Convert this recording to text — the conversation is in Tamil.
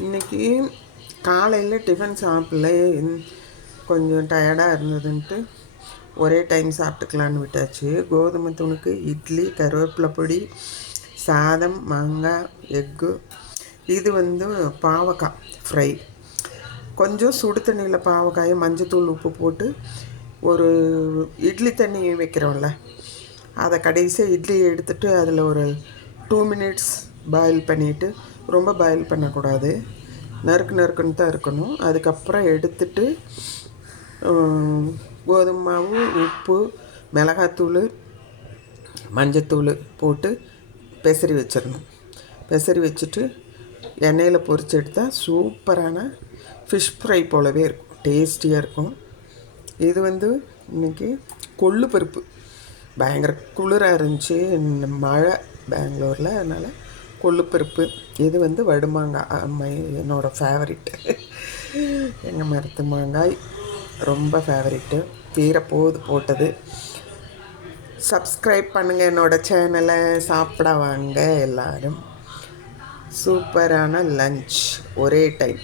இன்றைக்கி காலையில் டிஃபன் சாப்பிடல, கொஞ்சம் டயர்டாக இருந்ததுன்ட்டு ஒரே டைம் சாப்பிட்டுக்கலான்னு விட்டாச்சு. கோதுமை துணுக்கு, இட்லி, கருவேப்பிலை பொடி, சாதம், மாங்காய், எக்கு. இது பாவக்காய் ஃப்ரை. கொஞ்சம் சுடு தண்ணியில் பாவக்காயை மஞ்சத்தூள் உப்பு போட்டு ஒரு இட்லி தண்ணி வைக்கிறோம்ல, அதை கடைசியாக இட்லியை எடுத்துகிட்டு அதில் ஒரு 2 மினிட்ஸ் பாயில் பண்ணிவிட்டு, ரொம்ப பாயில் பண்ணக்கூடாது, நறுக்குன்னு தான் இருக்கணும். அதுக்கப்புறம் எடுத்துட்டு கோதுமை மாவு, உப்பு, மிளகாத்தூள், மஞ்சத்தூள் போட்டு பெசரி வச்சிடணும். பெசரி வச்சுட்டு எண்ணெயில் பொரிச்சு எடுத்தால் சூப்பரான ஃபிஷ் ஃப்ரை போலவே இருக்கும், டேஸ்டியாக இருக்கும். இது இன்றைக்கி கொள்ளு பருப்பு பயங்கர குளிராக இருந்துச்சு, மழை பெங்களூரில், அதனால் கொள்ளுப்பருப்பு. இது வடுமாங்காய், என்னோடய ஃபேவரெட்டு. எங்கள் மரத்து மாங்காய் ரொம்ப ஃபேவரெட்டு, தீரப்போது போட்டது. சப்ஸ்கிரைப் பண்ணுங்கள் என்னோடய சேனலை. சாப்பிட வாங்க எல்லோரும். சூப்பரான லஞ்ச் ஒரே டைம்.